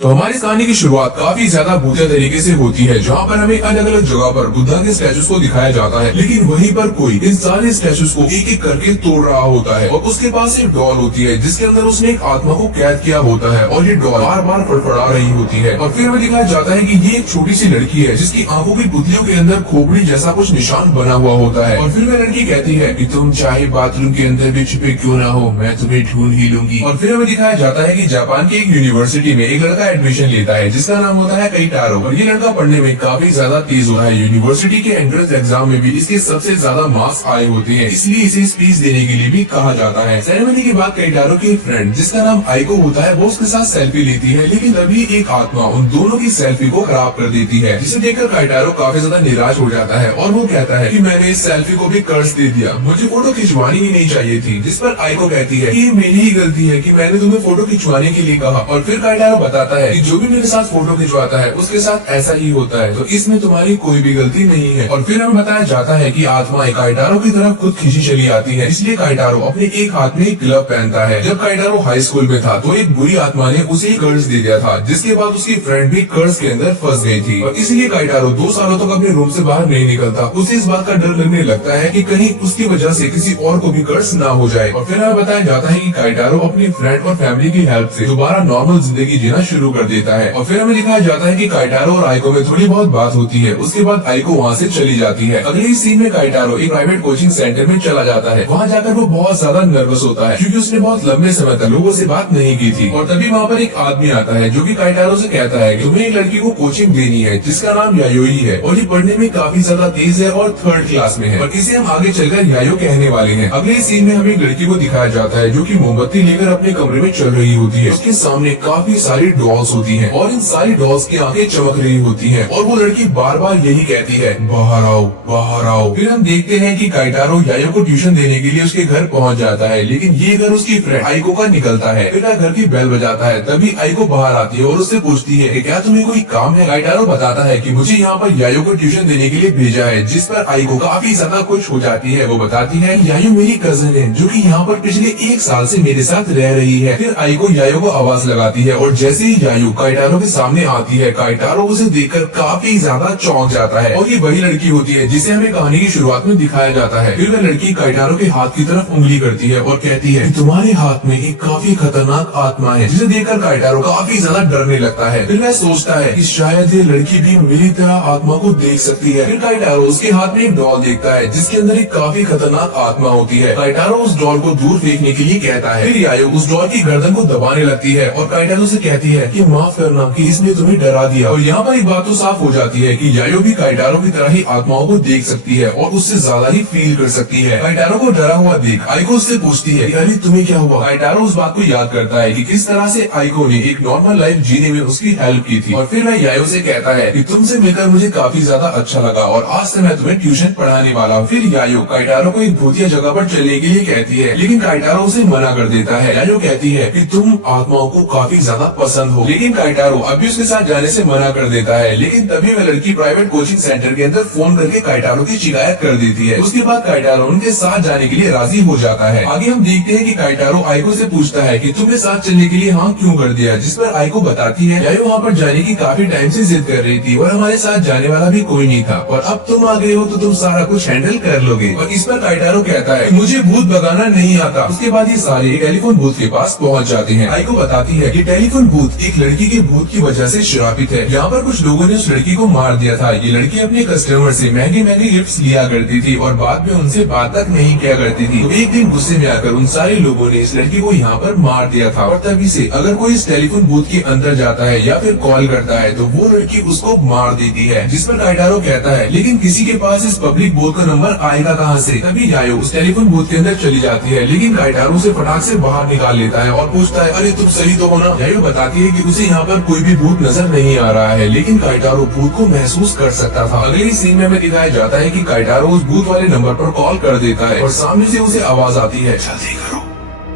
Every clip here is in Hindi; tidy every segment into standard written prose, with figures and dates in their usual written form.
तो हमारी इस कहानी की शुरुआत काफी ज्यादा भूतिया तरीके से होती है, जहाँ पर हमें अलग अलग जगह पर बुद्धा के स्टैचूज को दिखाया जाता है, लेकिन वहीं पर कोई इन सारे स्टैचूज को एक एक करके तोड़ रहा होता है और उसके पास एक डॉल होती है जिसके अंदर उसने एक आत्मा को कैद किया होता है और ये डॉल बार बार फड़फड़ा रही होती है। और फिर हमें दिखाया जाता है कि ये एक छोटी सी लड़की है जिसकी आंखों की पुतलियों के अंदर खोपड़ी जैसा कुछ निशान बना हुआ होता है। और फिर वह लड़की कहती है कि तुम चाहे बाथरूम के अंदर भी छुपे क्यों ना हो, मैं तुम्हें ढूंढ ही लूंगी। और फिर हमें दिखाया जाता है कि जापान की एक यूनिवर्सिटी में एक लड़का एडमिशन लेता है जिसका नाम होता है केइटारो। और ये लड़का पढ़ने में काफी ज्यादा तेज होता है। यूनिवर्सिटी के एंट्रेंस एग्जाम में भी इसके सबसे ज्यादा मार्क्स आए होते हैं, इसलिए इसे स्पीच देने के लिए भी कहा जाता है। सेरेमनी के बाद केइटारो की एक फ्रेंड जिसका नाम आइको होता है वो उसके साथ सेल्फी लेती है, लेकिन तभी एक आत्मा उन दोनों की सेल्फी को खराब कर देती है, जिसे देखकर केइटारो काफी ज्यादा निराश हो जाता है और वो कहता है कि मैंने इस सेल्फी को भी कर्ज दे दिया, मुझे फोटो खिंचवानी ही नहीं चाहिए थी। जिस पर आइको कहती है कि ये मेरी ही गलती है कि मैंने तुम्हें फोटो खिंचवाने के लिए कहा। और फिर केइटारो बताता है कि जो भी मेरे साथ फोटो खिंचवाता है उसके साथ ऐसा ही होता है, तो इसमें तुम्हारी कोई भी गलती नहीं है। और फिर हमें बताया जाता है कि आत्मा केइटारो की तरफ खुद खींची चली आती है, इसलिए केइटारो अपने एक हाथ में एक ग्लव पहनता है। जब केइटारो हाई स्कूल में था तो एक बुरी आत्मा ने उसे कर्ज दे दिया था, जिसके बाद उसकी फ्रेंड भी कर्ज के अंदर फंस गई थी और इसीलिए केइटारो 2 सालों तक अपने रूम से बाहर नहीं निकलता। उसे इस बात का डर लगने लगता है कि कहीं उसकी वजह से किसी और को भी कर्ज ना हो जाए। और फिर हमें बताया जाता है कि केइटारो अपनी फ्रेंड और फैमिली की हेल्प से दोबारा नॉर्मल जिंदगी जीना शुरू कर देता है। और फिर हमें दिखाया जाता है कि केइटारो और आइको में थोड़ी बहुत बात होती है, उसके बाद आइको वहाँ से चली जाती है। अगले ही सीन में केइटारो एक प्राइवेट कोचिंग सेंटर में चला जाता है। वहाँ जाकर वो बहुत ज्यादा नर्वस होता है क्योंकि उसने बहुत लंबे समय तक लोगों से बात नहीं की थी। और तभी वहाँ पर एक आदमी आता है जो कि केइटारो से कहता है कि तुम्हें एक लड़की को कोचिंग देनी है जिसका नाम यायोई है और ये पढ़ने में काफी ज्यादा तेज है और 3rd क्लास में है और इसे हम आगे चलकर यायो कहने वाले हैं। अगले सीन में हमें एक लड़की को दिखाया जाता है जो कि मोमबत्ती लेकर अपने कमरे में चल रही होती है। उसके सामने काफी सारी डॉल्स होती हैं और इन सारी डॉल्स की आंखें चमक रही होती हैं और वो लड़की बार बार यही कहती है बाहर आओ बाहर आओ। फिर हम देखते हैं कि केइटारो यायो को ट्यूशन देने के लिए उसके घर पहुंच जाता है, लेकिन ये घर उसकी फ्रेंड आइको का निकलता है। फिर घर की बेल बजाता है, तभी आइको बाहर आती है और उससे पूछती है कि क्या तुम्हें कोई काम है। केइटारो बताता है कि मुझे यहाँ पर यायो को ट्यूशन देने के लिए भेजा है, जिस पर आइको काफी ज्यादा खुश हो जाती है। वो बताती है यायो मेरी कजन है जो कि यहाँ पर पिछले 1 साल से मेरे साथ रह रही है। फिर आइको यायो को आवाज लगाती है और जैसे ही यायो केइटारो के सामने आती है, केइटारो उसे देखकर काफी ज्यादा चौंक जाता है और ये वही लड़की होती है जिसे हमें कहानी की शुरुआत में दिखाया जाता है। फिर वह लड़की केइटारो के हाथ की तरफ उंगली करती है और कहती है कि तुम्हारे हाथ में एक काफी खतरनाक आत्मा है, जिसे देखकर केइटारो काफी ज्यादा डरने लगता है। फिर वह सोचता है कि शायद ये लड़की भी मेरी तरह आत्मा को देख सकती है। फिर केइटारो उसके हाथ में एक डॉल देखता है जिसके अंदर एक काफी खतरनाक आत्मा होती है। केइटारो उस डॉल को दूर फेंकने के लिए कहता है। फिर यायो उस डॉल की गर्दन को दबाने लगती है और केइटारो से कहती है कि माफ करना कि इसने तुम्हें डरा दिया। और यहाँ पर एक बात तो साफ हो जाती है कि यायो भी केइटारो की तरह ही आत्माओं को देख सकती है और उससे ज्यादा ही फील कर सकती है। केइटारो को डरा हुआ देख आइको उससे पूछती है अरे तुम्हें क्या हुआ। केइटारो उस बात को याद करता है कि किस तरह से आइको ने एक नॉर्मल लाइफ जीने में उसकी हेल्प की थी। और फिर वह यायो से कहता है कि तुमसे मिलकर मुझे काफी ज्यादा अच्छा लगा और आज से मैं तुम्हें ट्यूशन पढ़ाने वाला हूँ। फिर यायो केइटारो को एक भूतिया जगह पर चलने के लिए कहती है, लेकिन केइटारो उसे मना कर देता है। यायो कहती है कि तुम आत्माओं को काफी ज्यादा पसंद हो, लेकिन केइटारो अभी उसके साथ जाने से मना कर देता है। लेकिन तभी वह लड़की प्राइवेट कोचिंग सेंटर के अंदर फोन करके केइटारो की शिकायत कर देती है। उसके बाद केइटारो उनके साथ जाने के लिए राजी हो जाता है। आगे हम देखते हैं कि केइटारो आइको से पूछता है कि तुमने साथ चलने के लिए हाँ क्यों कर दिया, जिस पर आइको बताती है यायो वहाँ पर जाने की काफी टाइम से जिद कर रही थी और हमारे साथ जाने वाला भी कोई नहीं था और अब तुम आ गए हो तो तुम सारा कुछ हैंडल कर लोगे। और इस पर केइटारो कहता है मुझे भूत भगाना नहीं आता। उसके बाद ये सारे टेलीफोन बूथ के पास पहुँच जाते हैं। आइको बताती है कि टेलीफोन बूथ एक लड़की के भूत की वजह से श्रापित है। यहाँ पर कुछ लोगों ने उस लड़की को मार दिया था। ये लड़की अपने कस्टमर से महंगे महंगे गिफ्ट्स लिया करती थी और बाद में उनसे बात तक नहीं किया करती थी। तो एक दिन गुस्से में आकर उन सारे लोगों ने इस लड़की को यहाँ पर मार दिया था और तभी से अगर कोई इस टेलीफोन बूथ के अंदर जाता है या फिर कॉल करता है तो वो लड़की उसको मार देती है। जिस पर केइटारो कहता है लेकिन किसी के पास इस पब्लिक बूथ का नंबर आएगा कहाँ से। तभी यायो उस टेलीफोन बूथ के अंदर चली जाती है, लेकिन केइटारो उसे फटाक से बाहर निकाल लेता है और पूछता है अरे तुम सही तो हो ना। यायो बताती है कि उसे यहाँ पर कोई भी भूत नजर नहीं आ रहा है, लेकिन केइटारो भूत को महसूस कर सकता था। अगले ही सीन में हमें दिखाया जाता है कि केइटारो उस भूत वाले नंबर पर कॉल कर देता है और सामने से उसे आवाज आती है जल्दी करो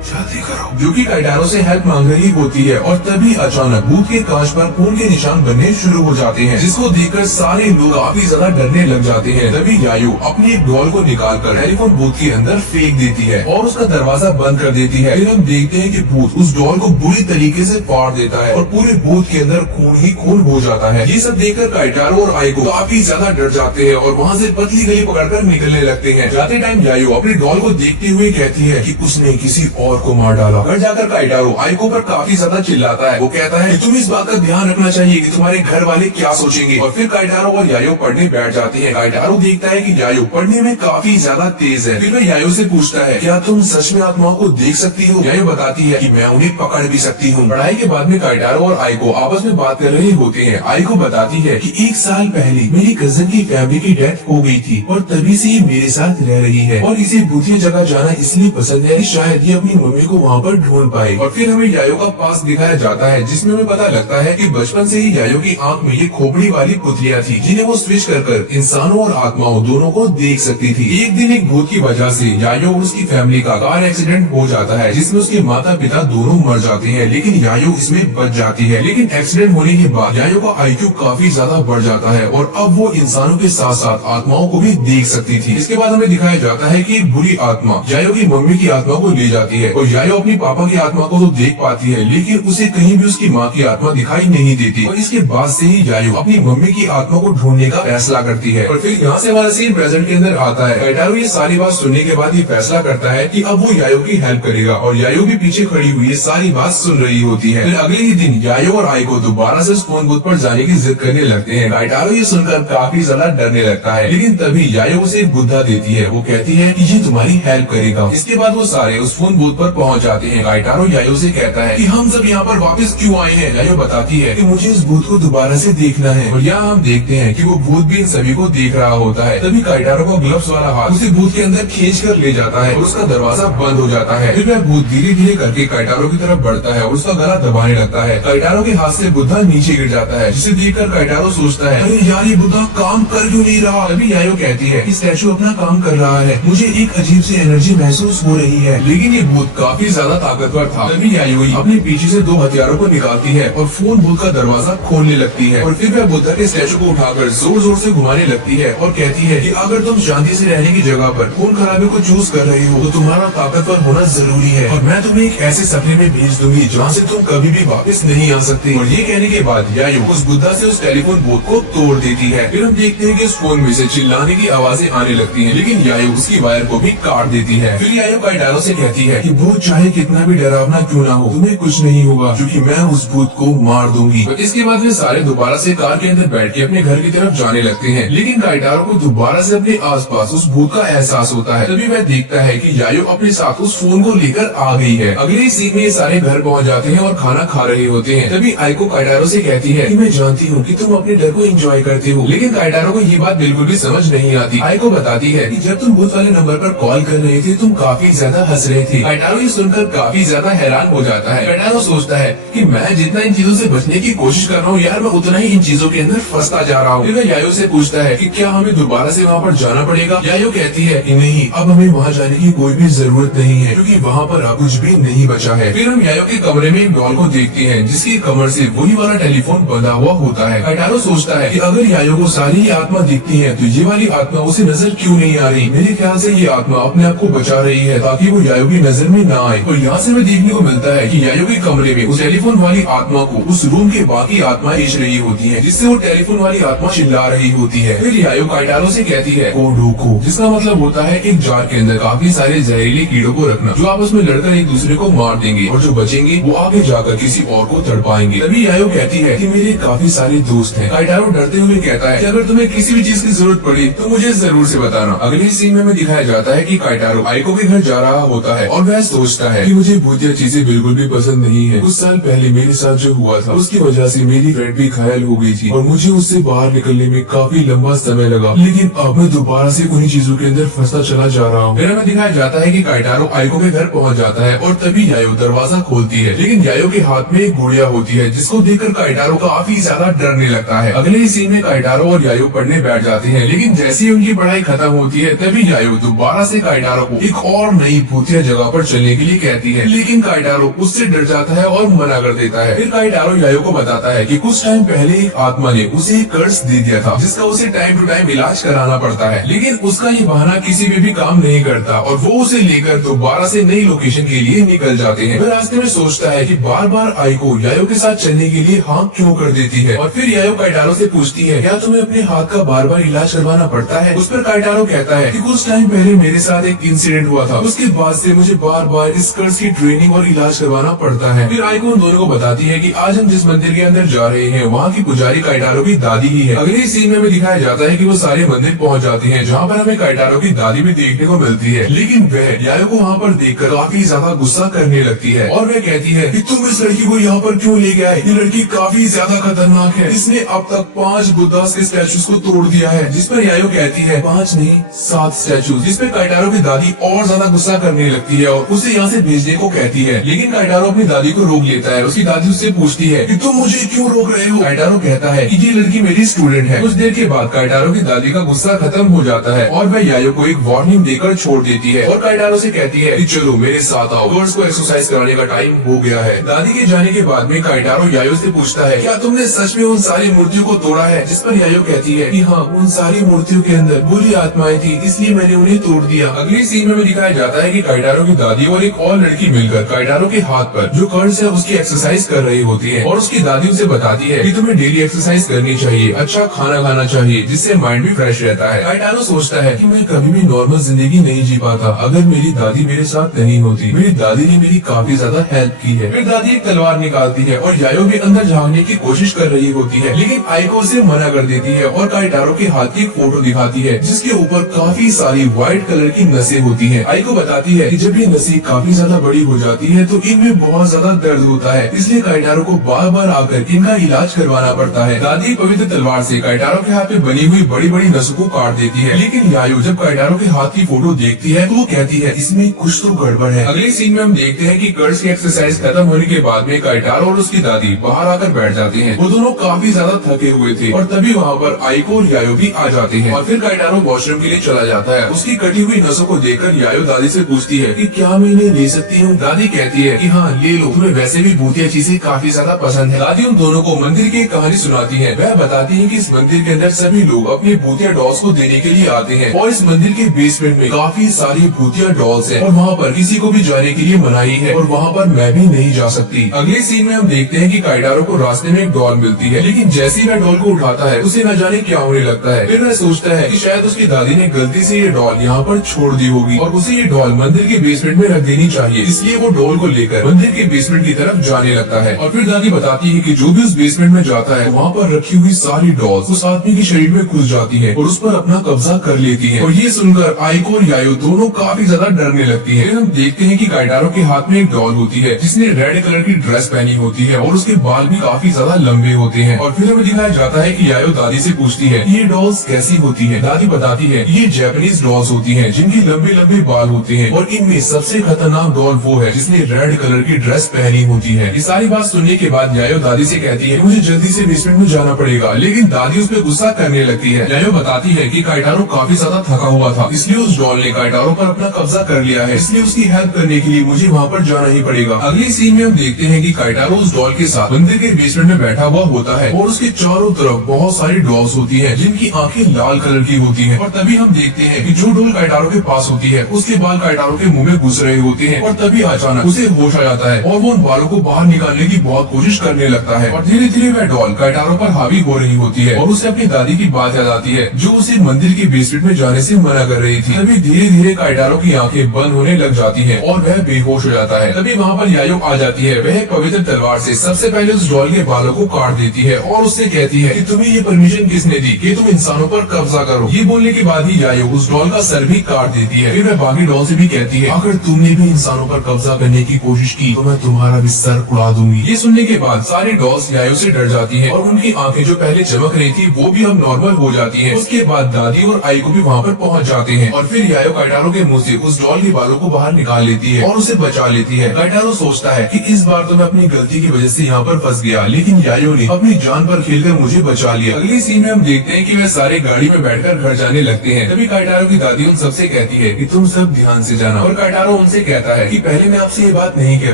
जल्दी करो, जो कि काइटारो से हेल्प मांग रही होती है। और तभी अचानक भूत के कांच पर खून के निशान बनने शुरू हो जाते हैं, जिसको देखकर सारे लोग काफी ज्यादा डरने लग जाते हैं। तभी यायो अपनी एक डॉल को निकालकर टेलीफोन बूथ के अंदर फेंक देती है और उसका दरवाजा बंद कर देती है। फिर हम देखते हैं कि भूत उस डॉल को बुरी तरीके से फाड़ देता है और पूरे बूथ के अंदर खून ही खून हो जाता है। ये सब देखकर काइटारो और आइको काफी ज्यादा डर जाते हैं और वहाँ से पतली गली पकड़कर निकलने लगते हैं। जाते टाइम यायो अपनी डॉल को देखते हुए कहती है कि उसने किसी और को मार डाला। घर जाकर काइटारो आइको पर काफी ज्यादा चिल्लाता है। वो कहता है कि तुम इस बात का ध्यान रखना चाहिए कि तुम्हारे घर वाले क्या सोचेंगे। और फिर काइटारो और यायो पढ़ने बैठ जाते हैं। काइटारो देखता है कि यायो पढ़ने में काफी ज्यादा तेज है। फिर वह यायो से पूछता है, क्या तुम सच में आत्माओं को देख सकती हो? यायो बताती है कि मैं उन्हें पकड़ भी सकती हूँ। पढ़ाई के बाद में काइटारो और आइको आपस में बात कर रहे होते हैं। आइको बताती है कि 1 साल पहले मेरी कजन की फैमिली की डेथ हो गई थी और तभी से ये मेरे साथ रह रही है और इसे भूतिया जगह जाना इसलिए पसंद है कि शायद ये अपनी मम्मी को वहाँ पर ढूंढ पाए। और फिर हमें यायो का पास दिखाया जाता है, जिसमें हमें पता लगता है कि बचपन से ही यायो की आंख में ये खोपड़ी वाली पुतलियाँ थी, जिन्हें वो स्विच कर इंसानों और आत्माओं दोनों को देख सकती थी। एक दिन एक भूत की वजह से यायो और उसकी फैमिली का कार एक्सीडेंट हो जाता है, जिसमें उसके माता पिता दोनों मर जाते हैं, लेकिन यायो इसमें बच जाती है। लेकिन एक्सीडेंट होने के बाद यायो का IQ काफी ज्यादा बढ़ जाता है और अब वो इंसानों के साथ साथ आत्माओं को भी देख सकती थी। इसके बाद हमें दिखाया जाता है कि एक बुरी आत्मा यायो की मम्मी की आत्मा को ले जाती है और यायो अपनी पापा की आत्मा को तो देख पाती है, लेकिन उसे कहीं भी उसकी माँ की आत्मा दिखाई नहीं देती। और इसके बाद से ही यायो अपनी मम्मी की आत्मा को ढूंढने का फैसला करती है। और फिर यहाँ से हमारा सीन प्रेजेंट के अंदर आता है। काइटारो ये सारी बात सुनने के बाद ये फैसला करता है कि अब वो यायो की हेल्प करेगा और यायो भी पीछे खड़ी हुई ये सारी बात सुन रही होती है। फिर अगले ही दिन यायो और आइको दोबारा से फोन बूथ पर जाने की जिद करने लगते हैं। काइटारो ये सुनकर काफी ज्यादा डरने लगता है, लेकिन तभी यायो उसे एक बुद्धा देती है। वो कहती है कि ये तुम्हारी हेल्प करेगा। इसके बाद वो सारे उस फोन बूथ पर पहुंच जाते हैं। काइटारो यायो से कहता है कि हम सब यहाँ पर वापस क्यों आए हैं। यायो बताती है कि मुझे इस भूत को दोबारा से देखना है। और यहाँ हम देखते हैं कि वो भूत भी इन सभी को देख रहा होता है। तभी काइटारो का ग्लव्स वाला हाथ उसे भूत के अंदर खींच कर ले जाता है और उसका दरवाजा बंद हो जाता है। फिर वह भूत धीरे धीरे करके काइटारो की तरफ बढ़ता है और उसका गला दबाने लगता है। काइटारो के हाथ से बुद्धा नीचे गिर जाता है, जिसे देखकर काइटारो सोचता है, अरे यार ये बुद्धा काम कर क्यों नहीं रहा। तभी यायो कहती है कि स्टैचू अपना काम कर रहा है, मुझे एक अजीब सी एनर्जी महसूस हो रही है। लेकिन ये भूत काफी ज्यादा ताकतवर था। तभी यायो अपने पीछे से 2 हथियारों को निकालती है और फोन बूथ का दरवाजा खोलने लगती है। और फिर वह बुद्धा के स्टैचू को उठाकर जोर जोर से घुमाने लगती है और कहती है कि अगर तुम शांति से रहने की जगह पर खून खराबे को चूज कर रही हो तो तुम्हारा ताकतवर होना जरूरी है और मैं तुम्हें एक ऐसे सपने में भेज दूंगी जहाँ से तुम कभी भी वापस नहीं आ सकते। और ये कहने के बाद यायो उस बुद्धा से उस टेलीफोन बूथ को तोड़ देती है। फिर हम देखते हैं कि उस फोन में से चिल्लाने की आवाजें आने लगती हैं, लेकिन यायो उसकी वायर को भी काट देती है। फिर यायो काइटारो से कहती है कि भूत चाहे कितना भी डरावना क्यों ना हो, तुम्हें कुछ नहीं होगा क्योंकि मैं उस भूत को मार दूंगी। तो इसके बाद वे सारे दोबारा से कार के अंदर बैठ के अपने घर की तरफ जाने लगते हैं, लेकिन काइटारो को दोबारा से अपने आसपास उस भूत का एहसास होता है। तभी वह देखता है कि यायो अपने साथ उस फोन को लेकर आ गई है। अगले ही सीन में ये सारे घर पहुंच जाते हैं और खाना खा रहे होते हैं। तभी आइको काइटारो से कहती है कि मैं जानती हूँ कि तुम अपने डर को एंजॉय करती हो, लेकिन काइटारो को ये बात बिल्कुल भी समझ नहीं आती। आइको बताती है कि जब तुम भूत वाले नंबर पर कॉल कर रहे थे तुम काफी ज्यादा हंस रहे थे। काइटारो ये सुनकर काफी ज्यादा हैरान हो जाता है। काइटारो सोचता है कि मैं जितना इन चीजों से बचने की कोशिश कर रहा हूँ यार, मैं उतना ही इन चीजों के अंदर फंसता जा रहा हूँ। फिर वह यायो से पूछता है कि क्या हमें दोबारा से वहाँ पर जाना पड़ेगा। यायो कहती है कि नहीं, अब हमें वहाँ जाने की कोई भी जरूरत नहीं है क्योंकि वहाँ पर अब कुछ भी नहीं बचा है। फिर हम यायो के कमरे में एक डॉल को देखते हैं जिसकी कमर से वही वाला टेलीफोन बंधा हुआ होता है। काइटारो सोचता है कि अगर यायो को सारी आत्मा दिखती है तो ये वाली आत्मा उसे नजर क्यों नहीं आ रही। मेरे ख्याल से ये आत्मा अपने आप को बचा रही है ताकि वो यायो की नजर में ना आए। और यहाँ से हमें देखने को मिलता है कि यायो के कमरे में उस टेलीफोन वाली आत्मा को उस रूम के बाकी आत्माएं खींच रही होती है, जिससे वो टेलीफोन वाली आत्मा चिल्ला रही होती है। फिर यायो काइटारो से कहती है कोडोको, जिसका मतलब होता है एक जार के अंदर काफी सारे जहरीले कीड़ों को रखना जो आपस में लड़कर एक दूसरे को मार देंगे और जो बचेंगे वो आगे जाकर किसी और को तड़पाएंगे। तभी यायो कहती है कि मेरे काफी सारे दोस्त हैं। काइटारो डरते हुए कहता है कि अगर तुम्हें किसी भी चीज की जरूरत पड़ी तो मुझे जरूर से बताना। अगले सीन में हमें दिखाया जाता है कि काइटारो आइको के घर जा रहा होता है और वह सोचता है कि मुझे भूतिया चीजें बिल्कुल भी पसंद नहीं है। कुछ साल पहले मेरे साथ जो हुआ था उसकी वजह से मेरी फ्रेंड भी घायल हो गई थी और मुझे उससे बाहर निकलने में काफी लंबा समय लगा, लेकिन अब मैं दोबारा से उन्हीं चीजों के अंदर फंसता चला जा रहा हूँ। फिर हमें दिखाया जाता है कि काइटारो आइको के घर पहुंच जाता है और तभी यायो दरवाजा खोलती है, लेकिन यायो के हाथ में एक गुड़िया होती है जिसको देखकर काइटारो काफी ज्यादा डरने लगता है। अगले ही सीन में काइटारो और यायो पढ़ने बैठ जाते हैं, लेकिन जैसे ही उनकी पढ़ाई खत्म होती है तभी यायो दोबारा से काइटारो को एक और नई भूतिया जगह पर चलने के लिए कहती है, लेकिन काइटारो उससे डर जाता है और मना कर देता है। फिर काइटारो यायो को बताता है कि कुछ टाइम पहले एक आत्मा ने उसे एक कर्ज दे दिया था, जिसका उसे टाइम टू टाइम इलाज कराना पड़ता है, लेकिन उसका ये बहाना किसी में भी काम नहीं करता और वो उसे लेकर दोबारा से नई लोकेशन के लिए निकल जाते हैं। वह रास्ते में सोचता है कि बार बार आइको यायो के साथ चलने के लिए हाँ क्यों कर देती है, और फिर यायो काइटारो से पूछती है, क्या तुम्हें अपने हाथ का बार बार इलाज करवाना पड़ता है? उस पर काइटारो कहता है कि कुछ टाइम पहले मेरे साथ एक इंसिडेंट हुआ था, उसके बाद से मुझे बार बार इस कर्ज की ट्रेनिंग और इलाज करवाना पड़ता है। फिर आइको उन दोनों को बताती है कि आज हम जिस मंदिर के अंदर जा रहे हैं वहाँ की पुजारी काइटारो की दादी ही है। अगले सीन में हमें दिखाया जाता है कि वो सारे मंदिर पहुँच जाते हैं, जहाँ पर हमें काइटारो की दादी भी देखने को मिलती है, लेकिन वह यायो को वहाँ पर देखकर काफी ज्यादा गुस्सा करने लगती है और वह कहती है कि तुम इस लड़की को यहाँ पर क्यों लेके आए? ये लड़की काफी ज्यादा खतरनाक है, इसने अब तक 5 बुद्धास के स्टैचूज को तोड़ दिया है। जिस पर यायो कहती है 5 नहीं 7 स्टैचूज, जिस पे काइटारो की दादी और ज्यादा गुस्सा करने लगती है और उसे यहाँ से भेजने को कहती है, लेकिन काइटारो अपनी दादी को रोक लेता है। उसकी दादी उससे पूछती है कि तुम मुझे क्यों रोक रहे हो? काइटारो कहता है कि ये लड़की मेरी स्टूडेंट है। कुछ देर के बाद काइटारो की दादी का गुस्सा खत्म हो जाता है और वह यायो को एक वार्निंग देकर छोड़ देती है और काइटारो से कहती है कि चलो मेरे साथ आओ, गर्ल्स को एक्सरसाइज कराने का टाइम हो गया है। दादी के जाने के बाद में काइटारो यायो से पूछता है, क्या तुमने सच में उन सारी मूर्तियों को तोड़ा है? जिस पर यायो कहती है कि हाँ, उन सारी मूर्तियों के अंदर बुरी आत्माएं थी, इसलिए मैंने उन्हें तोड़ दिया। अगले सीन में दिखाया जाता है कि काइटारो की दादी और एक और लड़की मिलकर काइटारो के हाथ पर जो कर्ज है उसकी एक्सरसाइज कर रही होती है और उसकी दादी उसे बताती है कि तुम्हें डेली एक्सरसाइज करनी चाहिए, अच्छा खाना खाना चाहिए, जिससे माइंड भी फ्रेश रहता है। काइटारो सोचता है कि मैं कभी भी नॉर्मल जिंदगी नहीं जी पाता अगर मेरी दादी मेरे साथ नहीं होती। मेरी दादी ने मेरी काफी ज्यादा हेल्प की है। फिर दादी एक तलवार निकालती है और यायो भी अंदर झांकने की कोशिश कर रही होती है, लेकिन आइको उसे मना कर देती है और काइटारो के हाथ की एक फोटो दिखाती है जिसके ऊपर काफी सारी व्हाइट कलर की नसें होती हैं। आइको बताती है कि जब ये नसें काफी ज्यादा बड़ी हो जाती है तो इनमें बहुत ज्यादा दर्द होता है, इसलिए काइटारो को बार बार आकर इनका इलाज करवाना पड़ता है। दादी पवित्र तलवार से काइटारो के हाथ में बनी हुई बड़ी बड़ी नसों को काट देती है, लेकिन यायो जब काइटारो के हाथ की फोटो देखती है तो वो कहती है इसमें कुछ तो गड़बड़ है। अगले सीन में हम देखते हैं कि कर्ज की एक्सरसाइज खत्म होने के बाद में काइटारो और उसकी दादी बाहर आकर बैठ जाते हैं। वो दोनों काफी ज्यादा थके हुए थे और तभी वहाँ पर आइको और यायो भी आ जाते हैं और फिर काइटारो वॉशरूम के लिए चला जाता है। उसकी कटी हुई नसों को देखकर यायो दादी से पूछती है कि क्या मैं इन्हें ले सकती हूँ? दादी कहती है कि हाँ ले लो, तुम्हें वैसे भी भूतिया चीजें काफी ज्यादा पसंद है। दादी उन दोनों को मंदिर की एक कहानी सुनाती है। वह बताती है कि इस मंदिर के अंदर सभी लोग अपने भूतिया डॉल्स को देने के लिए आते हैं और इस मंदिर के बेसमेंट में काफी सारी भूतिया डॉल्स हैं और वहाँ पर किसी को भी जाने के लिए मनाही है और वहाँ पर मैं भी नहीं जा सकती। अगले सीन में हम देखते हैं कि काइटारो को रास्ते में एक डॉल मिलती है, लेकिन जैसे ही वह डॉल को उठाता है उसे न जाने क्या होने लगता है। फिर वह सोचता है कि शायद उसकी दादी ने गलती से ये डॉल यहाँ पर छोड़ दी होगी और उसे ये डॉल मंदिर के बेसमेंट में रख देनी चाहिए, इसलिए वो डॉल को लेकर मंदिर के बेसमेंट की तरफ जाने लगता है। और फिर दादी बताती है कि जो भी उस बेसमेंट में जाता है वहाँ पर रखी हुई सारी डॉल्स उस आदमी के शरीर में घुस जाती है और उस पर अपना कब्जा कर लेती है। और ये सुनकर आइको और यायो दोनों काफी ज्यादा डरने लगती है। फिर हम देखते हैं कि काइटारो के हाथ में एक डॉल होती है जिसने रेड कलर की ड्रेस पहनी होती है और उसके बाल भी काफी ज्यादा लंबे होते हैं। और फिर हमें दिखाया जाता है कि यायो दादी से पूछती है ये डॉल्स कैसी होती है? दादी बताती है ये जापानीज डॉल्स होती है जिनकी लंबे लंबे बाल होते हैं और इनमें सबसे खतरनाक डॉल वो है जिसने रेड कलर की ड्रेस पहनी होती है। ये सारी बात सुनने के बाद यायो दादी से कहती है मुझे जल्दी से बेसमेंट में जाना पड़ेगा, लेकिन दादी उस पर गुस्सा करने लगती है। यायो बताती है कि काइटारो काफी ज्यादा थका हुआ था, इसलिए उस डॉल ने काइटारो पर अपना कब्जा कर लिया है, इसलिए उसकी हेल्प करने के लिए मुझे वहाँ पर जाना ही पड़ेगा। अगले सीन में हम देखते हैं कि काइटारो उस डॉल के साथ मंदिर के बेसमेंट में बैठा हुआ होता है और उसके चारों तरफ बहुत सारी डॉल्स होती है जिनकी आंखें लाल कलर की होती है। और तभी हम देखते हैं कि जो डॉल काइटारो के पास होती है उसके बाल काइटारो के मुंह में घुस रहे होते हैं और तभी अचानक उसे होश आ जाता है और वो उन बालों को बाहर निकालने की बहुत कोशिश करने लगता है और धीरे धीरे वह डॉल काइटारो पर हावी हो रही होती है और उसे अपनी दादी की बात याद आती है जो उसे मंदिर के बेसमेंट में जाने से मना कर रही थी। तभी धीरे धीरे काइटारो की आंखें बंद होने लग जाती है और वह बेहोश हो जाता है। तभी वहाँ पर यायो आ जाती है। वह पवित्र तलवार से सबसे पहले उस डॉल के बालों को काट देती है और उससे कहती है कि तुम्हें ये परमिशन किसने दी कि तुम इंसानों पर कब्जा करो? ये बोलने के बाद ही यायो उस डॉल का सर भी काट देती है। फिर वह बाकी डॉल से भी कहती है अगर तुमने भी इंसानों पर कब्जा करने की कोशिश की तो मैं तुम्हारा भी सर उड़ा दूंगी। ये सुनने के बाद सारी डॉल्स यायो से डर जाती हैं और उनकी आंखें जो पहले चमक रही थी वो भी अब नॉर्मल हो जाती हैं। उसके बाद दादी और आइको भी वहाँ पर पहुँच जाते हैं और फिर यायो काइटारो के मुंह से उस डॉल के बालों को बाहर निकाल लेती है और उसे बचा लेती है। काइटारो सोचता है कि इस बार तो मैं अपनी गलती की वजह से यहाँ पर फंस गया, लेकिन यायो ने अपनी जान पर खेलकर मुझे बचा लिया। अगली सीन में हम देखते हैं कि वह सारे गाड़ी में बैठकर घर जाने लगते हैं। तभी काइटारो की दादी उन सबसे कहती है कि तुम सब ध्यान से जाना और काइटारो उनसे कहता है कि पहले मैं आपसे ये बात नहीं कह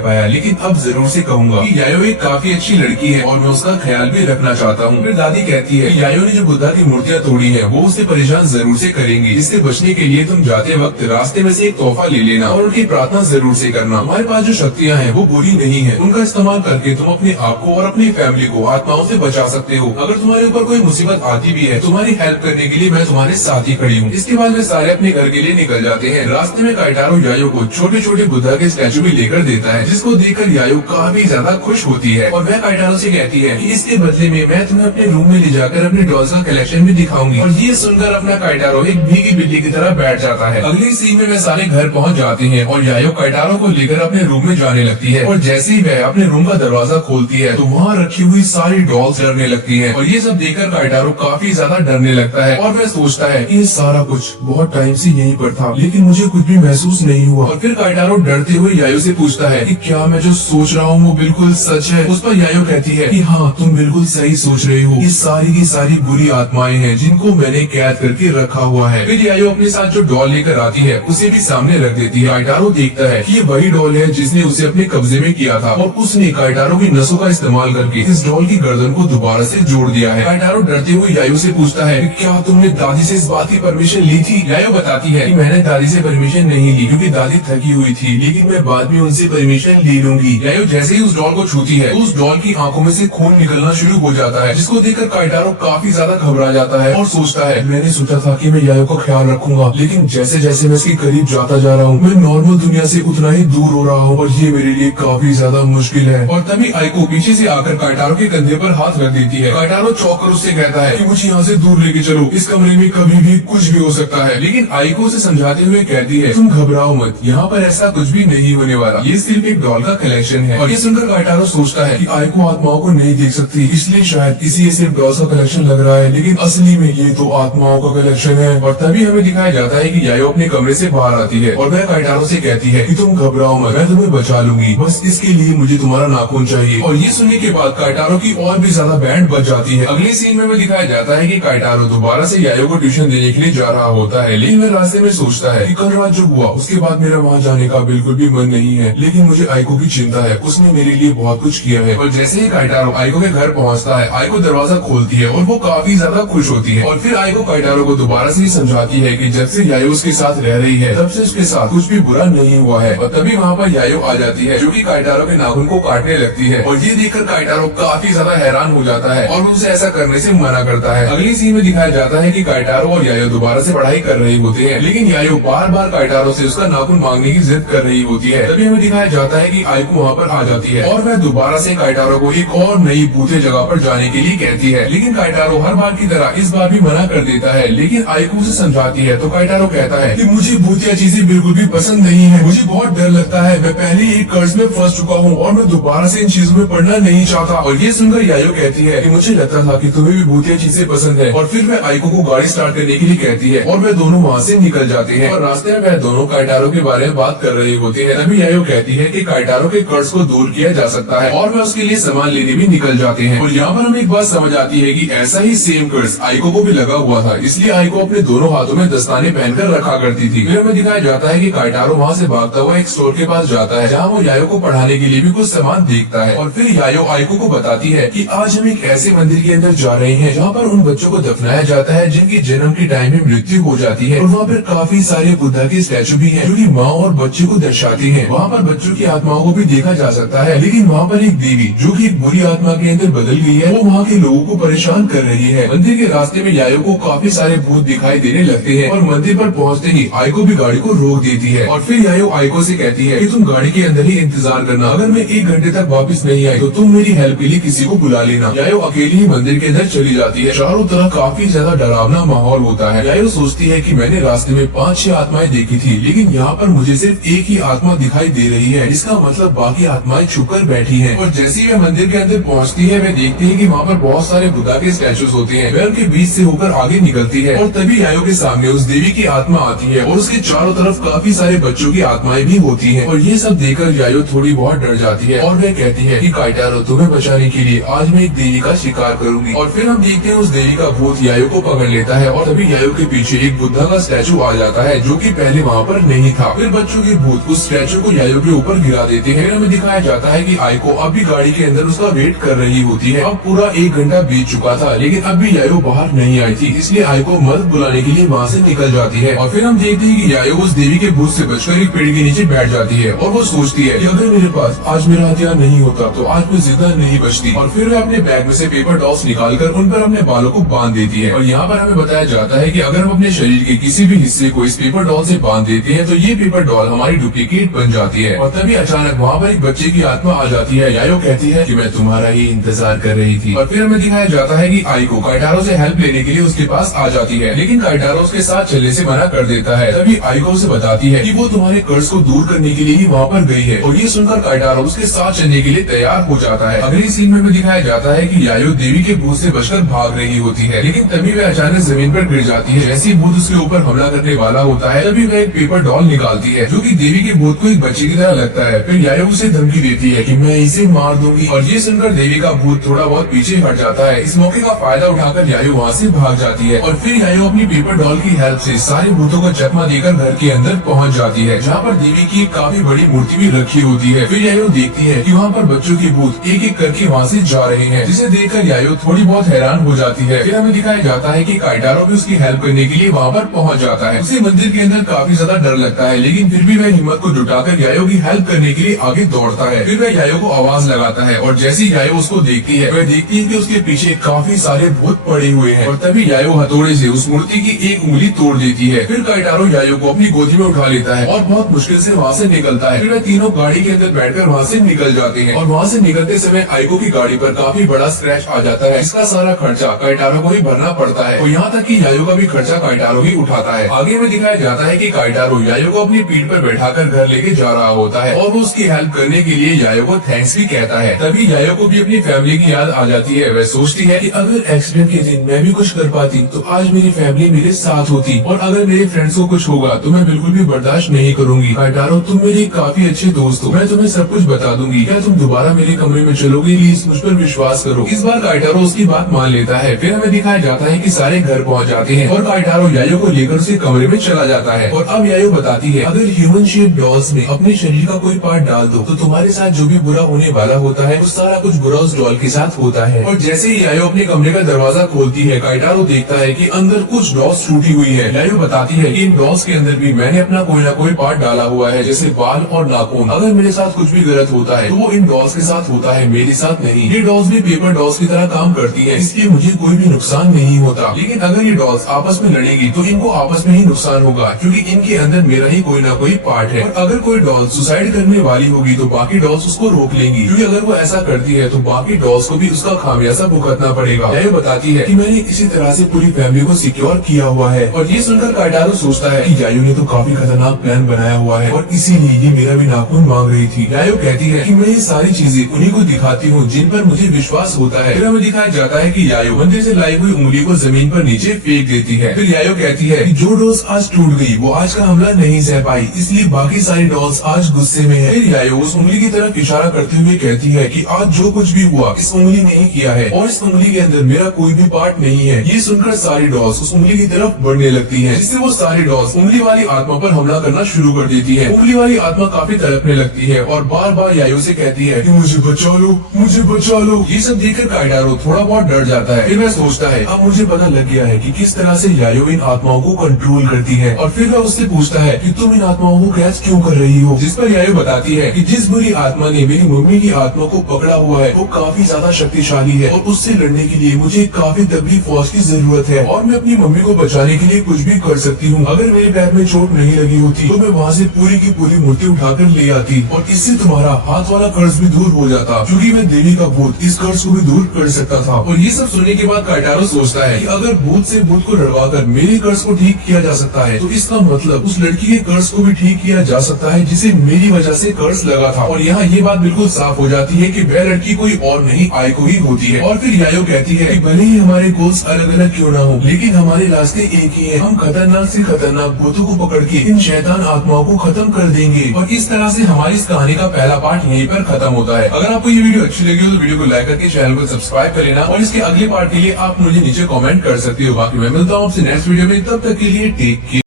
पाया, लेकिन अब जरूर से कहूंगा कि यायो एक काफी अच्छी लड़की है और मैं उसका ख्याल भी रखना चाहता हूँ। फिर दादी कहती है कि यायो ने जो बुद्धा की मूर्तियाँ तोड़ी है वो उसे परेशान जरूर से करेंगी। इससे बचने के लिए तुम जाते वक्त रास्ते में से एक तोहफा ले लेना और उनकी प्रार्थना जरूर से करना। तुम्हारे पास जो शक्तियाँ हैं वो बुरी नहीं है, उनका इस्तेमाल करके तुम अपने आप को और अपनी फैमिली को आत्माओं से बचा सकते हो। अगर तुम्हारे ऊपर कोई मुसीबत आती भी है, तुम्हारी हेल्प करने के लिए मैं तुम्हारे साथ ही खड़ी हूँ। इसके बाद वे सारे अपने घर के लिए निकल जाते हैं। रास्ते में काइटारो यायो को छोटे छोटे बुद्धा के स्टैचू भी लेकर देता है, जिसको देखकर यायो काफी ज्यादा खुश होती है और वह काइटारो से कहती है कि इसके बदले में मैं तुम्हें अपने रूम में ले जाकर अपने डॉल्स का कलेक्शन भी दिखाऊंगी। और ये सुनकर अपना काइटारो एक भीगी बिल्ली की तरह बैठ जाता है। अगली सीन में वे सारे घर पहुँच जाते हैं और यायो काइटारो को लेकर अपने रूम में जाने लगती है। और जैसे ही वह अपने रूम का दरवाजा खोलती है तो वहाँ रखी हुई सारी डॉल्स डरने लगती है और ये सब देखकर काइटारो काफी ज्यादा डरने लगता है और वह सोचता है कि ये सारा कुछ बहुत टाइम से यहीं पर था, लेकिन मुझे कुछ भी महसूस नहीं हुआ। और फिर काइटारो डरते हुए यायो से पूछता है कि क्या मैं जो सोच रहा हूँ वो बिल्कुल सच है। उस पर यायो कहती है कि हाँ, तुम बिल्कुल सही सोच रही हो, ये सारी की सारी बुरी आत्माएं हैं जिनको मैंने कैद करके रखा हुआ है। फिर यायो अपने साथ जो डॉल लेकर आती है उसे भी सामने रख देती है। काइटारो देखता है कि ये वही डॉल है जिसने उसे अपने कब्जे में किया था और उसने काइटारो की नसों का इस्तेमाल करके इस डॉल की गर्दन को दोबारा से जोड़ दिया है। काइटारो डरते हुए यायो से पूछता है कि क्या तुमने दादी से इस बात की परमिशन ली थी। यायो बताती है कि मैंने दादी से परमिशन नहीं ली क्योंकि दादी थकी हुई थी, लेकिन मैं बाद में उनसे परमिशन ले लूंगी। यायो जैसे ही उस डॉल को छूती है उस डॉल की आंखों में से खून निकलना शुरू हो जाता है, जिसको देखकर काइटारो काफी ज्यादा घबरा जाता है और सोचता है मैंने सोचा था कि मैं यायो का ख्याल रखूंगा, लेकिन जैसे जैसे मैं इसके करीब जाता जा रहा हूँ मैं नॉर्मल दुनिया से उतना ही दूर हो रहा हूँ और ये मेरे लिए काफी ज्यादा मुश्किल है। और तभी आइको पीछे से आकर काइटारो के कंधे पर हाथ रख देती है। काइटारो चौंक कर उससे कहता है कि मुझे यहाँ से दूर लेके चलो, इस कमरे में कभी भी कुछ भी हो सकता है। लेकिन आइको उसे समझाते हुए कहती है तुम घबराओ मत, यहाँ पर ऐसा कुछ भी नहीं होने वाला, ये सिर्फ एक डॉल का कलेक्शन है। और ये सुनकर काइटारो सोचता है कि आइको आत्माओं को नहीं देख सकती, इसलिए शायद किसी ये सिर्फ डॉल्स का कलेक्शन लग रहा है, लेकिन असली में ये तो आत्माओं का कलेक्शन है। और तभी हमें दिखाया जाता है कि यायो अपने कमरे से बाहर आती है और वह काइटारो से कहती है कि तुम घबराओ मत, मैं तुम्हें बचा लूंगी, बस इसके लिए मुझे तुम्हारा नाखून चाहिए। और ये सुनने के बाद काइटारो की और भी ज्यादा बैंड बच जाती है। अगली सीन में हमें दिखाया जाता है कि काइटारो दोबारा से यायो को ट्यूशन देने के लिए जा रहा होता है, लेकिन वह रास्ते में सोचता है कि कल रात जो हुआ उसके बाद मेरा वहाँ जाने का बिल्कुल भी मन नहीं है, लेकिन मुझे आइको की चिंता है, उसने मेरे लिए बहुत कुछ किया है। और जैसे ही काइटारो आइको के घर पहुँचता है आइको दरवाजा खोलती है और वो काफी ज्यादा खुश होती है। और फिर आइको काइटारो को दोबारा से समझाती है कि जब से यायो उसके साथ रह रही है तब से उसके साथ कुछ भी बुरा नहीं हुआ है। और तभी वहाँ पर यायो आ जाती है जो कि काइटारो के नाखून को काटने लगती है और ये देखकर काइटारो काफी ज्यादा हैरान हो जाता है और उसे ऐसा करने से मना करता है। अगली सीन में दिखाया जाता है कि काइटारो और यायो दोबारा से पढ़ाई कर रहे होते हैं, लेकिन यायो बार बार काइटारो से उसका नाखून मांगने की जिद कर रही होती है। तभी हमें दिखाया जाता है कि आइको वहाँ पर आ जाती है और वह दोबारा से काइटारो को एक और नई भूते जगह पर जाने के लिए कहती है, लेकिन काइटारो हर बार की तरह इस बार भी मना कर देता है। लेकिन आइको उसे समझाती है तो काइटारो कहता है कि मुझे भूतिया चीजें बिल्कुल भी पसंद नहीं है, मुझे बहुत डर लगता है, मैं पहले ही एक कर्ज में फंस चुका हूँ और मैं दोबारा से इन चीजों में पढ़ना नहीं चाहता। और ये सुनकर यायो कहती है कि मुझे लगता था कि तुम्हें भी भूतिया चीजें पसंद है। और फिर वह आइको को गाड़ी स्टार्ट करने के लिए कहती है और वह दोनों वहाँ से निकल जाते हैं। और रास्ते में वह दोनों काइटारो के बारे में बात कर रहे होते हैं। तभी यायो कहती है कि काइटारो के कर्ज को दूर किया जा सकता है और वह उसके लिए सामान लेने भी निकल जाते हैं। और यहाँ पर हमें एक बात समझ आती है कि ऐसा ही सेम कर्ज आइको को भी लगा हुआ था, इसलिए आइको अपने दोनों हाथों में दस्ताने पहनकर रखा करती थी। फिर हमें दिखाया जाता है कि काइटारो वहाँ से भागता हुआ एक स्टोर के पास जाता है जहाँ वो यायो को पढ़ाने के लिए भी कुछ सामान देखता है। और फिर यायो आइको को बताती है कि आज हम एक ऐसे मंदिर के अंदर जा रहे हैं जहाँ पर उन बच्चों को दफनाया जाता है जिनकी जन्म के टाइम में मृत्यु हो जाती है। और वहाँ पर काफी सारे बुद्धा के स्टैचू भी हैं जो कि माँ और बच्चे को दर्शाती हैं। वहाँ पर बच्चों की आत्माओं को भी देखा जा सकता है, लेकिन वहाँ पर एक देवी जो कि एक बुरी आत्मा के अंदर बदल गई है वो वहाँ के लोगों को परेशान कर रही है। मंदिर के रास्ते में यायो को काफी सारे भूत दिखाई देने लगते हैं और मंदिर पर पहुँचते ही आइको भी गाड़ी को रोक देती है। और फिर यायो आइको से कहती है कि तुम गाड़ी के अंदर ही इंतजार करना, अगर मैं 1 घंटे तक वापस नहीं आई तो तुम मेरी हेल्प के लिए किसी को बुला लेना। यायो अकेली ही मंदिर के अंदर चली जाती है। चारों तरफ काफी ज्यादा डरावना माहौल होता है। यायो सोचती है कि मैंने रास्ते में 5-6 आत्माएं देखी थी, लेकिन यहाँ पर मुझे सिर्फ एक ही आत्मा दिखाई दे रही है, इसका मतलब बाकी आत्माएं छुपकर बैठी हैं। और जैसे ही वह मंदिर के अंदर पहुँचती है वह देखती है कि वहाँ पर बहुत सारे बुद्धा के स्टैचूज होते हैं। वह उनके बीच से होकर आगे निकलती है और तभी यायो के सामने उस देवी की आत्मा आती है और उसके चारों तरफ काफी सारे बच्चों की आत्माएं भी होती हैं। और ये सब देखकर यायो थोड़ी बहुत डर जाती है और वह कहती है कि काइटारो तुम्हें बचाने के लिए आज मैं एक देवी का शिकार करूंगी। और फिर हम देखते हैं उस देवी का भूत यायो को पकड़ लेता है और तभी यायो के पीछे एक बुद्धा का स्टैचू आ जाता है जो कि पहले वहाँ पर नहीं था। फिर बच्चों के भूत उस स्टैचू को यायो के ऊपर गिरा देते हैं। हमें दिखाया जाता है कि आइको अब भी गाड़ी के अंदर उसका वेट कर रही होती है। अब पूरा 1 घंटा बीत चुका था, लेकिन अब भी यायो बाहर नहीं आई थी, इसलिए आइको मदद बुलाने के लिए वहाँ से निकल जाती है। और फिर हम देखते हैं कि यायो उस देवी के भूत से बचकर एक पेड़ के नीचे बैठ जाती है और वो सोचती है कि अगर मेरे पास आज मेरा हथियार नहीं होता तो आज मैं जिंदा नहीं बचती। और फिर वह अपने बैग में से पेपर डॉल्स निकालकर उन पर अपने बालों को बांध देती है। और यहाँ पर हमें बताया जाता है कि अगर हम अपने शरीर के किसी भी हिस्से को इस पेपर डॉल से बांध देते हैं तो ये पेपर डॉल हमारी डुप्लीकेट बन जाती है। और तभी अचानक वहाँ पर एक बच्चे की आत्मा आ जाती है। यायो कहती है कि मैं तुम्हारा ही इंतजार कर रही थी। और फिर हमें दिखाया जाता है कि आइको काइटारो से हेल्प लेने के लिए उसके पास आ जाती है, लेकिन काइटारो उसके साथ चलने से मना कर देता है। तभी आइको उसे बताती है कि वो तुम्हारे कर्ज को दूर करने के लिए ही वहाँ पर गई है। और ये सुनकर काइटारो उसके साथ चलने के लिए तैयार हो जाता है। अगले सीन में हमें दिखाया जाता है कि यायो देवी के भूत से बचकर भाग रही होती है, लेकिन तभी वह अचानक जमीन पर गिर जाती है। जैसे ही भूत उसके ऊपर हमला करने वाला होता है तभी वह एक पेपर डॉल निकालती है जो कि देवी के भूत को एक बच्चे की तरह लगता है। फिर यायो उसे धमकी देती है कि मैं इसे मार दूंगी। और ये सुनकर देवी का भूत थोड़ा बहुत पीछे हट जाता है। इस मौके का फायदा उठाकर यायो वहाँ से भाग जाती है। और फिर यायो अपनी पेपर डॉल की हेल्प से सारे भूतों को चकमा देकर घर के अंदर पहुँच जाती है, जहाँ पर देवी की एक काफी बड़ी मूर्ति भी रखी होती है। फिर यायो देखती है कि वहाँ पर बच्चों के भूत एक एक करके वहाँ से जा रहे हैं, जिसे देखकर यायो थोड़ी बहुत हैरान हो जाती है। फिर हमें दिखाया जाता है कि काइटारो भी उसकी हेल्प करने के लिए वहाँ पर पहुँच जाता है। उसे मंदिर के अंदर काफी ज्यादा डर लगता है, लेकिन फिर भी वह हिम्मत को जुटाकर यायो की हेल्प करने के लिए आगे दौड़ता है। फिर वह यायो को आवाज लगाता है और जैसे ही यायो उसको देखती है वह देखती है कि उसके पीछे काफी सारे भूत पड़े हुए हैं। और तभी यायो हथौड़े से उस मूर्ति की एक उंगली तोड़ देती है। फिर काइटारो यायो को अपनी गोदी में उठा लेता है और बहुत मुश्किल से वहाँ से निकलता है। फिर वह तीनों गाड़ी के अंदर बैठकर वहाँ से निकल जाते हैं। और वहाँ से निकलते समय आइको की गाड़ी पर काफी बड़ा स्क्रैच आ जाता है। इसका सारा खर्चा काइटारो को ही भरना पड़ता है। और यहाँ तक कि यायो का भी खर्चा काइटारो ही उठाता है। आगे में दिखाया जाता है कि काइटारो यायो को अपनी पीठ पर बैठाकर घर लेके जा रहा होता है और वो उसकी हेल्प करने के लिए यायो को थैंक्स भी कहता है। तभी यायो को भी अपनी फैमिली की याद आ जाती है। वह सोचती है कि अगर एक्सीडेंट के दिन मैं भी कुछ कर पाती तो आज मेरी फैमिली मेरे साथ होती, और अगर मेरे फ्रेंड्स को कुछ होगा तो मैं बिल्कुल भी बर्दाश्त नहीं करूंगी। काइटारो तुम मेरे काफी अच्छे दोस्त हो, मैं तुम्हें सब कुछ बता दूंगी, क्या तुम दोबारा मेरे कमरे में चलोगे? प्लीज मुझ पर विश्वास करो। इस बार काइटारो उसकी बात मान लेता है। फिर हमें दिखाया जाता है कि सारे घर पहुंच जाते हैं और काइटारो यायो को लेकर उसे कमरे में चला जाता है। और अब यायो बताती है अगर ह्यूमन शेप डॉल्स में अपने शरीर का कोई पार्ट डाल दो तो तुम्हारे साथ जो भी बुरा होने वाला होता है वो सारा कुछ बुरा उस डॉल के साथ होता है। और जैसे ही यायो अपने कमरे का दरवाजा खोलती है काइटारो देखता है कि अंदर कुछ डॉल्स टूटी हुई है। यायो बताती है कि इन डॉल्स के अंदर भी मैंने अपना कोई ना कोई पार्ट डाला हुआ है, जैसे बाल और नाखून। अगर मेरे साथ कुछ भी गलत होता है तो वो इन डॉल्स के साथ होता है, मेरे साथ नहीं। ये डॉल्स भी पेपर डॉल्स की तरह काम करती है, इसलिए मुझे कोई भी नुकसान नहीं होता। लेकिन अगर ये डॉल्स आपस में लड़ेगी तो इनको आपस में ही नुकसान होगा, क्योंकि इनके अंदर मेरा ही कोई ना कोई पार्ट है। और अगर कोई डॉल सुसाइड करने वाली होगी तो बाकी डॉल्स उसको रोक लेंगी, क्योंकि अगर वो ऐसा करती है तो बाकी डॉल्स को भी उसका खामियाजा भुगतना पड़ेगा। यायो बताती है कि मैंने इसी तरह से पूरी फैमिली को सिक्योर किया हुआ है। और ये सुनकर काइटारो सोचता है कि यायो ने तो काफी खतरनाक प्लान बनाया हुआ है और इसीलिए ये मेरा भी नाखून मांग रही थी। यायो कहती है कि मैं ये सारी चीजें उन्हीं को दिखाती हूँ जिन पर मुझे विश्वास होता है। फिर हमें दिखाया जाता है कि यायो मंदिर से लाई हुई उंगली को जमीन पर नीचे फेंक देती है। फिर यायो कहती है कि जो डॉल्स आज टूट गई वो आज का हमला नहीं सह पाई, इसलिए बाकी सारी डॉल्स आज गुस्से में है। फिर यायो उस उंगली की तरफ इशारा करते हुए कहती है कि आज जो कुछ भी हुआ इस उंगली ने ही किया है और इस उंगली के अंदर मेरा कोई भी पार्ट नहीं है। ये सुनकर सारी डॉल्स उस उंगली की तरफ बढ़ने लगती है, जिससे वो सारी डॉल्स उंगली वाली आत्मा पर हमला करना शुरू कर देती है। उंगली वाली आत्मा काफी तड़पने लगती है और बार बार यायो से कहती है कि मुझे बचा लो, मुझे बचा लो। ये सब देखकर काइटारो थोड़ा बहुत डर जाता है। फिर वह सोचता है अब मुझे पता लग गया है कि किस तरह से यायो इन आत्माओं को कंट्रोल करती है। और फिर वह उससे पूछता है कि तुम इन आत्माओं को कैद क्यों कर रही हो? जिस पर यायो बताती है कि जिस बुरी आत्मा ने मेरी मम्मी की आत्मा को पकड़ा हुआ है वो काफी ज्यादा शक्तिशाली है और उससे लड़ने के लिए मुझे काफी तगड़ी फौज की जरूरत है और मैं अपनी मम्मी को बचाने के लिए कुछ भी कर सकती हूँ। अगर मेरे पैर में चोट नहीं लगी होती तो मैं वहाँ से पूरी की पूरी मूर्ति उठाकर ले आती और इससे तुम्हारा हाथ वाला कर्ज भी दूर हो जाता, क्योंकि मैं देवी का भूत इस कर्ज को भी दूर कर सकता था। और ये सब सुनने के बाद काइटारो सोचता है कि अगर भूत से भूत को लड़वाकर मेरे कर्ज को ठीक किया जा सकता है तो इसका मतलब उस लड़की के कर्ज को भी ठीक किया जा सकता है जिसे मेरी वजह से कर्ज लगा था। और यहाँ ये बात बिल्कुल साफ हो जाती है कि वह लड़की कोई और नहीं आइको ही होती है। और फिर यायो कहती है कि भले ही हमारे गोल्स अलग अलग क्यों ना हो, लेकिन हमारे रास्ते एक ही है। हम खतरनाक से खतरनाक भूतों को पकड़ के इन शैतान आत्माओं को खत्म कर देंगे। और इस तरह से हमारी इस कहानी का पहला पार्ट यहीं पर खत्म होता है। अगर आपको ये वीडियो अच्छी लगी हो तो वीडियो को लाइक करके चैनल को सब्सक्राइब कर लेना और इसके अगले पार्ट के लिए आप मुझे नीचे कमेंट कर सकते हो। बाकी मैं मिलता हूँ आपसे नेक्स्ट वीडियो में, तब तक के लिए टेक केयर।